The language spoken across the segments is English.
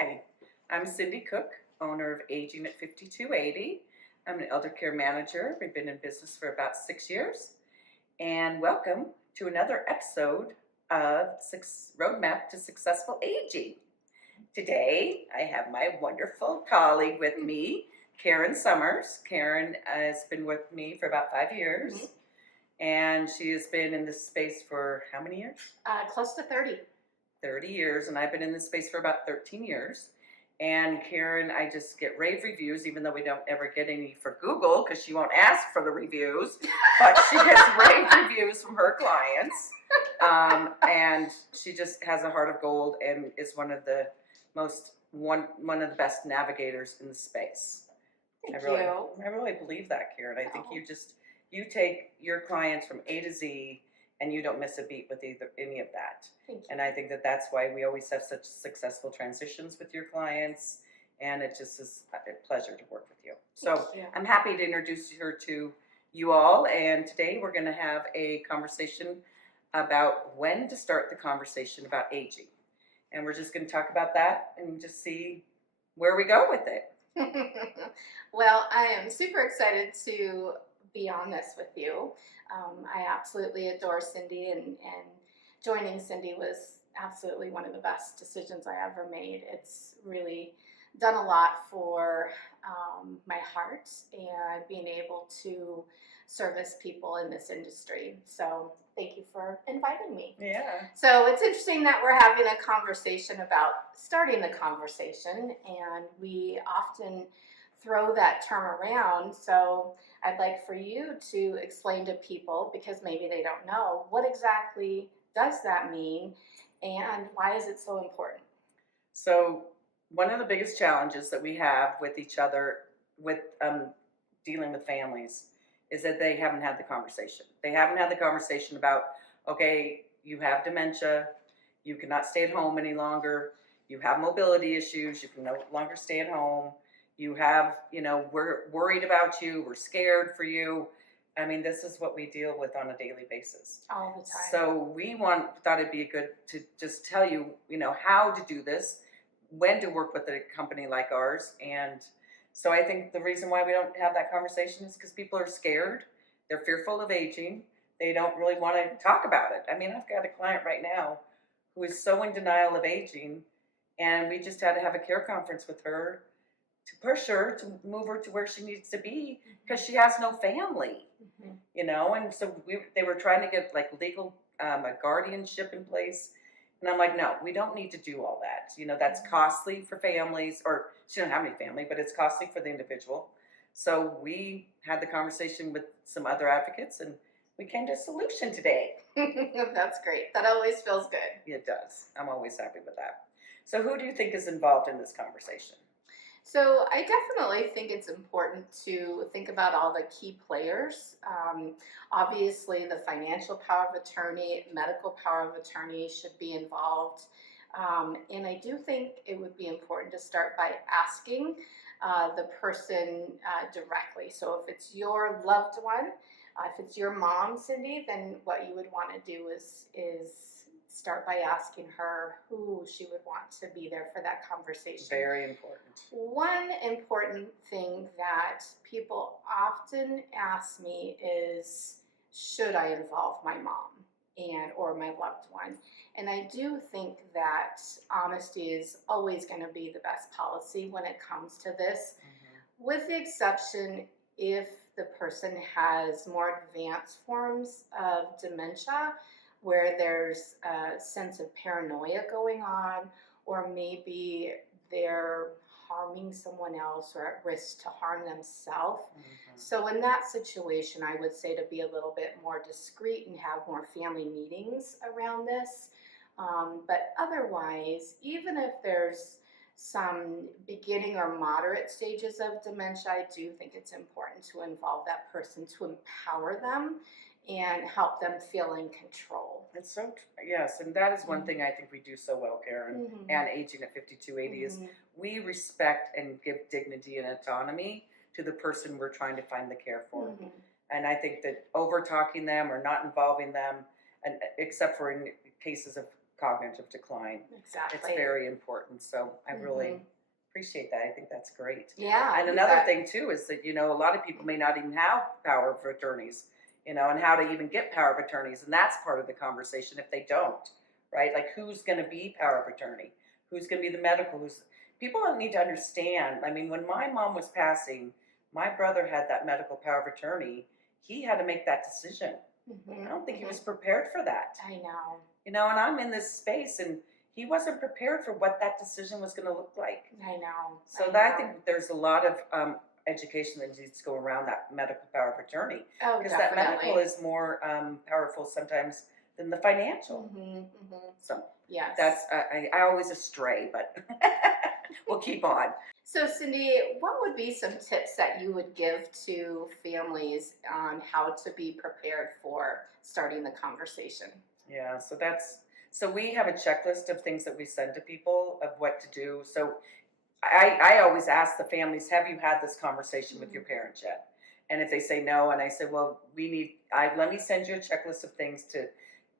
Hi, I'm Cindy Cook, owner of Aging at 5280. I'm an elder care manager. We've been in business for about 6 years. And welcome to another episode of Roadmap to Successful Aging. Today, I have my wonderful colleague with me, Karen Summers. Karen has been with me for about 5 years. And she has been in this space for how many years? Close to 30. 30 years, and I've been in this space for about 13 years. And Karen, I just get rave reviews, even though we don't ever get any for Google, because she won't ask for the reviews, but she gets rave reviews from her clients. And she just has a heart of gold and is one of the best navigators in the space. Thank you. I really believe that, Karen. I think you take your clients from A to Z, and you don't miss a beat with any of that. Thank you. And I think that's why we always have such successful transitions with your clients, and it just is a pleasure to work with you. So I'm happy to introduce her to you all, and today we're going to have a conversation about when to start the conversation about aging. And we're just going to talk about that and just see where we go with it. Well, I am super excited to be on this with you. I absolutely adore Cindy, and joining Cindy was absolutely one of the best decisions I ever made. It's really done a lot for my heart and being able to service people in this industry. So thank you for inviting me. Yeah. So it's interesting that we're having a conversation about starting the conversation, and we often throw that term around. So I'd like for you to explain to people, because maybe they don't know, what exactly does that mean and why is it so important? So one of the biggest challenges that we have with each other with dealing with families is that they haven't had the conversation. They haven't had the conversation about, okay, you have dementia, you cannot stay at home any longer, you have mobility issues, you can no longer stay at home, you have, we're worried about you, we're scared for you. I mean, this is what we deal with on a daily basis. All the time. So we thought it'd be good to just tell you, how to do this, when to work with a company like ours. And so I think the reason why we don't have that conversation is because people are scared. They're fearful of aging. They don't really want to talk about it. I mean, I've got a client right now who is so in denial of aging, and we just had to have a care conference with her to push her, to move her to where she needs to be, because she has no family, and so they were trying to get like legal a guardianship in place, and I'm like, no, we don't need to do all that. That's costly for families, or she don't have any family, but it's costly for the individual. So we had the conversation with some other advocates, and we came to a solution today. That's great. That always feels good. It does. I'm always happy with that. So who do you think is involved in this conversation? So I definitely think it's important to think about all the key players. Obviously, the financial power of attorney, medical power of attorney should be involved. And I do think it would be important to start by asking the person directly. So if it's your loved one, if it's your mom, Cindy, then what you would want to do is start by asking her who she would want to be there for that conversation. Very important. One important thing that people often ask me is, should I involve my mom or my loved one? And I do think that honesty is always going to be the best policy when it comes to this, with the exception if the person has more advanced forms of dementia, where there's a sense of paranoia going on, or maybe they're harming someone else or at risk to harm themselves. So in that situation, I would say to be a little bit more discreet and have more family meetings around this. But otherwise, even if there's some beginning or moderate stages of dementia, I do think it's important to involve that person, to empower them and help them feel in control. It's so yes, and that is one thing I think we do so well, Karen, and Aging at 5280 is we respect and give dignity and autonomy to the person we're trying to find the care for. And I think that over talking them or not involving them, and except for in cases of cognitive decline. Exactly. It's very important. So I really Mhm. appreciate that. I think that's great. Yeah. And you another bet. thing too is that, a lot of people may not even have power of attorneys, and how to even get power of attorneys. And that's part of the conversation if they don't, right? Like who's going to be power of attorney? Who's going to be the medical? People need to understand. I mean, when my mom was passing, my brother had that medical power of attorney. He had to make that decision. Mhm. I don't think he Mhm. was prepared for that. I know. And I'm in this space and he wasn't prepared for what that decision was going to look like. I know. So I I know. think there's a lot of education that needs to go around that medical power of attorney Oh, because that medical definitely. is more powerful sometimes than the financial. Mhm. Mhm. So Yes. that's I always astray, but we'll keep on. So, Cindy, what would be some tips that you would give to families on how to be prepared for starting the conversation? Yeah, so we have a checklist of things that we send to people of what to do. So I always ask the families, have you had this conversation with your parents yet? And if they say no, and I say, well, let me send you a checklist of things to,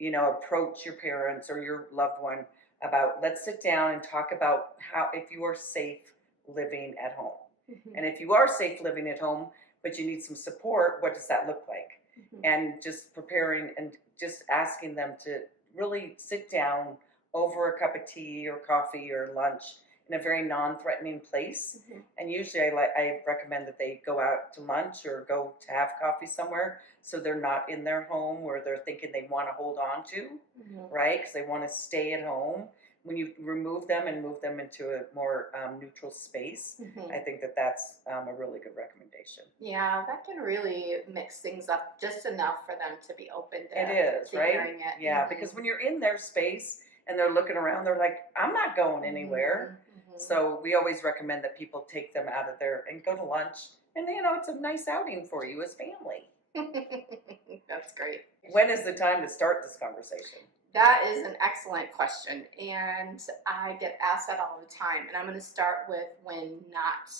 approach your parents or your loved one about. Let's sit down and talk about how, if you are safe living at home. Mhm. And if you are safe living at home, but you need some support, what does that look like? Mhm. And just preparing and just asking them to really sit down over a cup of tea or coffee or lunch in a very non-threatening place. Mhm. And usually I recommend that they go out to lunch or go to have coffee somewhere so they're not in their home where they're thinking they want to hold on to, Mhm. right? Because they want to stay at home. When you remove them and move them into a more neutral space, Mhm. I think that's a really good recommendation. Yeah, that can really mix things up just enough for them to be open It is, to right? hearing it. Yeah, Mhm. because when you're in their space and they're looking around, they're like, I'm not going anywhere. Mhm. So we always recommend that people take them out of there and go to lunch. And, it's a nice outing for you as family. Mhm. That's great. When is the time to start this conversation? That is an excellent question, and I get asked that all the time. And I'm going to start with when not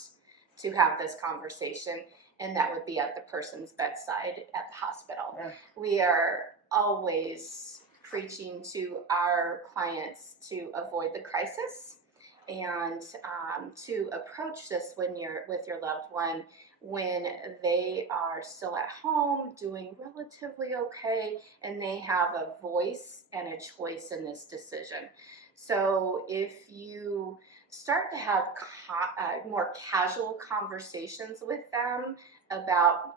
to have this conversation, and that would be at the person's bedside at the hospital. Yeah. We are always preaching to our clients to avoid the crisis and to approach this when you're with your loved one when they are still at home doing relatively okay and they have a voice and a choice in this decision. So if you start to have more casual conversations with them about,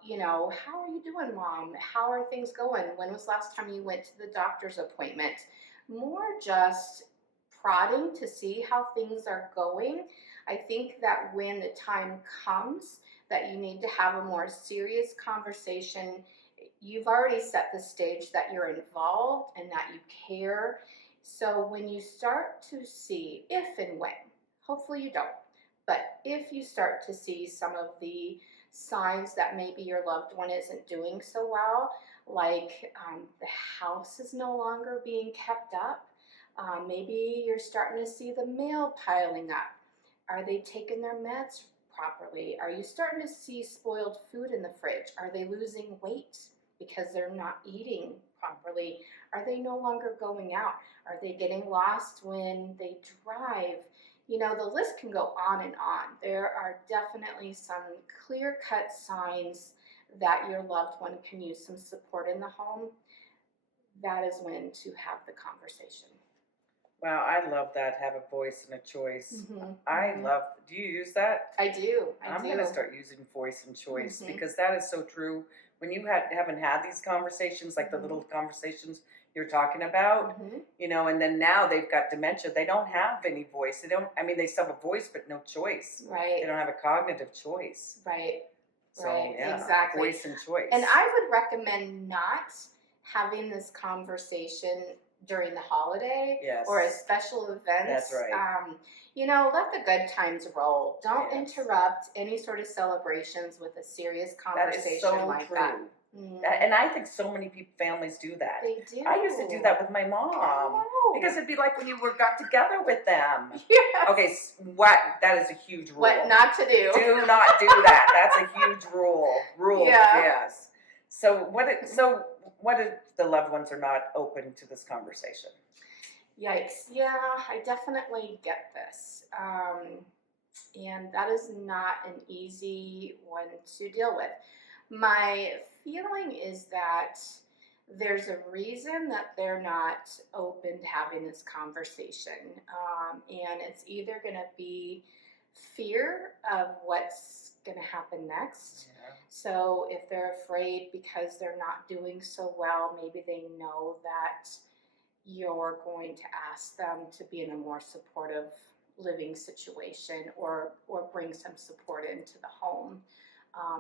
how are you doing, mom? How are things going? When was last time you went to the doctor's appointment? More just prodding to see how things are going. I think that when the time comes that you need to have a more serious conversation, you've already set the stage that you're involved and that you care. So when you start to see, if and when, hopefully you don't, but if you start to see some of the signs that maybe your loved one isn't doing so well, like the house is no longer being kept up, maybe you're starting to see the mail piling up. Are they taking their meds properly? Are you starting to see spoiled food in the fridge? Are they losing weight because they're not eating properly? Are they no longer going out? Are they getting lost when they drive? The list can go on and on. There are definitely some clear-cut signs that your loved one can use some support in the home. That is when to have the conversation. Wow, I love that. Have a voice and a choice. Mm-hmm. I love. Do you use that? I do. I'm going to start using voice and choice Mhm. because that is so true. When you haven't had these conversations, like the little conversations you're talking about, Mhm. and then now they've got dementia. They don't have any voice. They still have a voice, but no choice. Right. They don't have a cognitive choice. Right. So, right. yeah, Exactly. voice and choice. And I would recommend not having this conversation during the holiday Yes. or a special event. That's right. Let the good times roll. Don't Yes. interrupt any sort of celebrations with a serious That conversation is so like true. that. Mhm. And I think so many families do that. They do. I used to do that with my mom. I know. Because it'd be like when you got together with them. Yes. Okay, that is a huge rule. What not to do. Do not do that. That's a huge rule. Yeah. Yes. So what if the loved ones are not open to this conversation? Yikes. Yeah, I definitely get this. And that is not an easy one to deal with. My feeling is that there's a reason that they're not open to having this conversation. And it's either going to be fear of what's going to happen next. Yeah. So if they're afraid because they're not doing so well, maybe they know that you're going to ask them to be in a more supportive living situation, or bring some support into the home.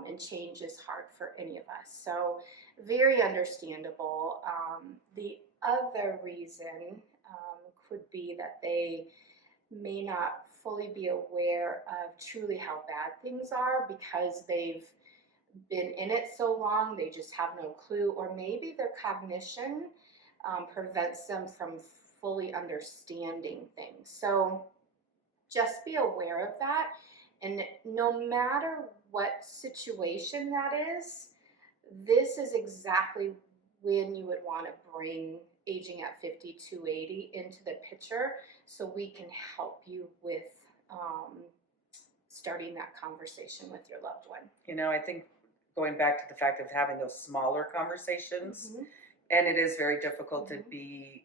And change is hard for any of us. So very understandable. The other reason could be that they may not fully be aware of truly how bad things are because they've been in it so long, they just have no clue, or maybe their cognition prevents them from fully understanding things. So just be aware of that. And no matter what situation that is, this is exactly when you would want to bring aging at 5280 into the picture so we can help you with starting that conversation with your loved one. You know, I think going back to the fact of having those smaller conversations, Mm-hmm. and it is very difficult to be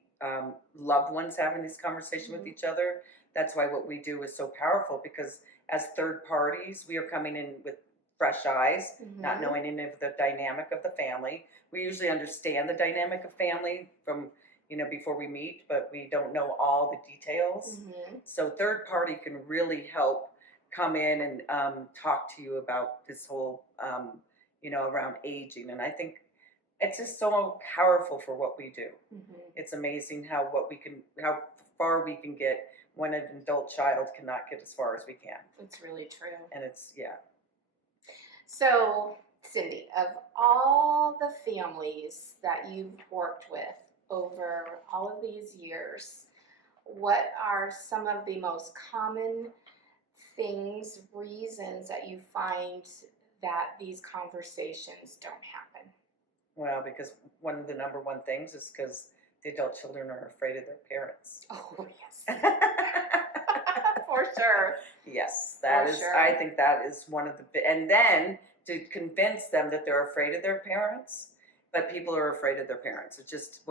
loved ones having this conversation with each other. That's why what we do is so powerful, because as third parties, we are coming in with fresh eyes, not knowing any of the dynamic of the family. We usually understand the dynamic of family from, before we meet, but we don't know all the details. So third party can really help come in and talk to you about this whole, around aging. And I think it's just so powerful for what we do. It's amazing how far we can get when an adult child cannot get as far as we can. It's really true. And it's, yeah. So, Cindy, of all the families that you've worked with over all of these years, what are some of the most common things, reasons that you find that these conversations don't happen? Well, because one of the number one things is because the adult children are afraid of their parents. Oh, yes. For sure. Yes, that For is, sure. I think that is one of the, and then to convince them that they're afraid of their parents, but people are afraid of their parents. It's just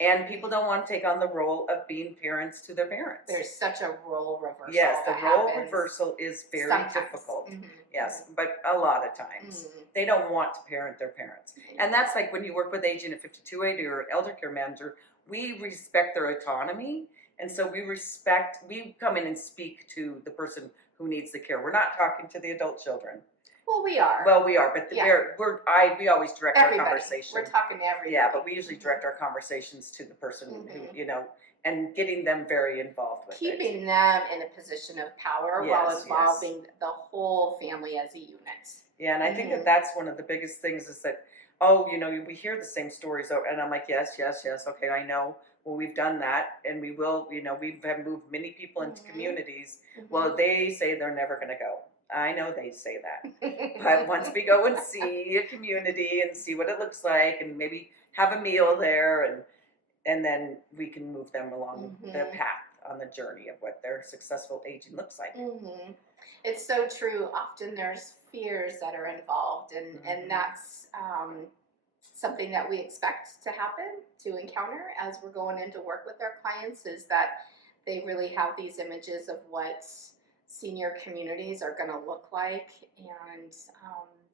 and people don't want to take on the role of being parents to their parents. There's such a role reversal. Yes, the that role happens reversal is very sometimes. difficult. Mhm. Yes, but a lot of times they don't want to parent their parents. And that's like when you work with aging at 5280 or an elder care manager, we respect their autonomy. And so we come in and speak to the person who needs the care. We're not talking to the adult children. Well, we are. Well, we are, but Yeah. we always direct Everybody. our conversation. We're talking to everybody. Yeah, but we usually direct our conversations to the person who, and getting them very involved with keeping them in a position of power while Yes, involving the whole family as a unit. Yeah, and I think that that's one of the biggest things is that, we hear the same stories, and I'm like, yes, okay, I know. Well, we've done that, and we will, we have moved many people into communities. Well, they say they're never going to go. I know they say that. But once we go and see a community and see what it looks like and maybe have a meal there and then we can move them along the path on the journey of what their successful aging looks like. It's so true. Often there's fears that are involved, and that's something that we expect to happen, to encounter as we're going in to work with our clients, is that they really have these images of what senior communities are going to look like, and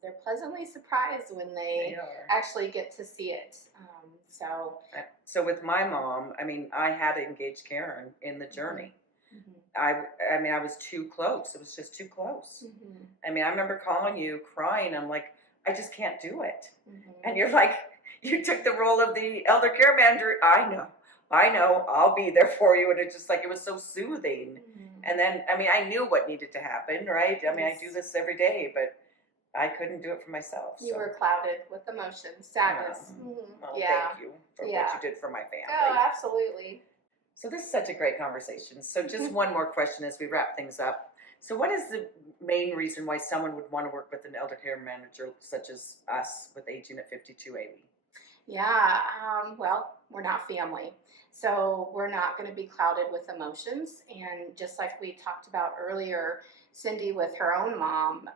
they're pleasantly surprised when they actually get to see it. So with my mom, I had to engage Karen in the journey. I was too close. It was just too close. I remember calling you crying. I'm like, I just can't do it. And you're like, you took the role of the elder care manager. I know, I'll be there for you. And it's just like, it was so soothing. And then, I knew what needed to happen, right? I do this every day, but I couldn't do it for myself. You were clouded with emotion, sadness. Well, thank you for what you did for my family. Oh, absolutely. So this is such a great conversation. So just one more question as we wrap things up. So what is the main reason why someone would want to work with an elder care manager such as us with aging at 5280? Yeah, well, we're not family. So we're not going to be clouded with emotions. And just like we talked about earlier, Cindy with her own mom,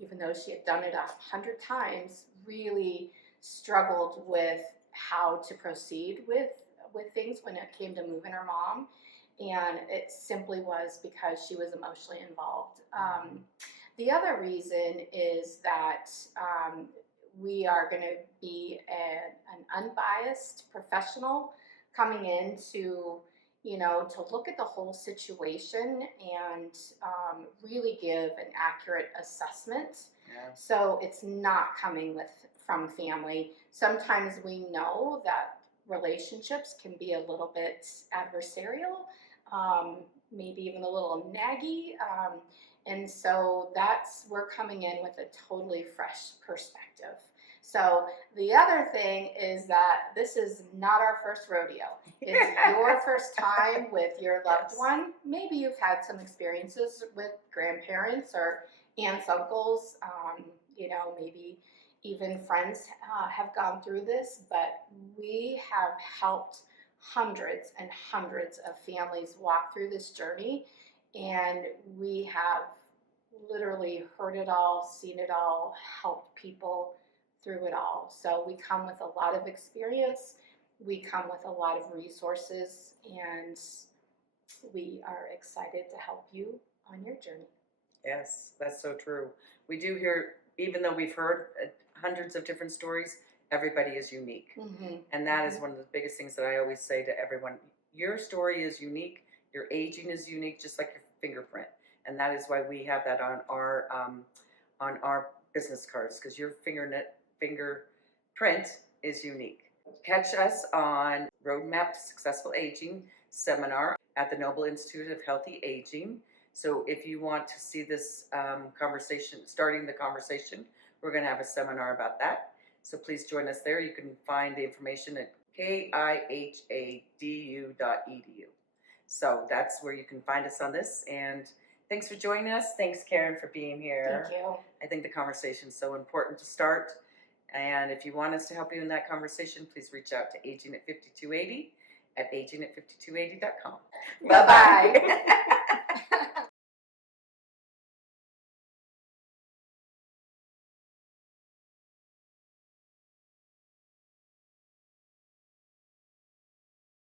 even though she had done it 100 times, really struggled with how to proceed with things when it came to moving her mom, and it simply was because she was emotionally involved. The other reason is that we are going to be an unbiased professional coming in to, to look at the whole situation and really give an accurate assessment. Yeah. So it's not coming from family. Sometimes we know that relationships can be a little bit adversarial, maybe even a little naggy. And so we're coming in with a totally fresh perspective. So the other thing is that this is not our first rodeo. It's your first time with your loved Yes. one. Maybe you've had some experiences with grandparents or aunts, uncles, maybe even friends have gone through this, but we have helped hundreds and hundreds of families walk through this journey, and we have literally heard it all, seen it all, helped people through it all. So we come with a lot of experience, we come with a lot of resources, and we are excited to help you on your journey. Yes, that's so true. We do hear, even though we've heard hundreds of different stories, everybody is unique. Mm-hmm. And that is one of the biggest things that I always say to everyone. Your story is unique, your aging is unique, just like your fingerprint. And that is why we have that on our business cards, because your fingerprint is unique. Catch us on Roadmap to Successful Aging seminar at the Noble Institute of Healthy Aging. So if you want to see this starting the conversation, we're going to have a seminar about that. So please join us there. You can find the information at kihadu.edu. So that's where you can find us on this. And thanks for joining us. Thanks, Karen, for being here. Thank you. I think the conversation is so important to start. And if you want us to help you in that conversation, please reach out to Aging at 5280 at agingat5280.com. Bye-bye.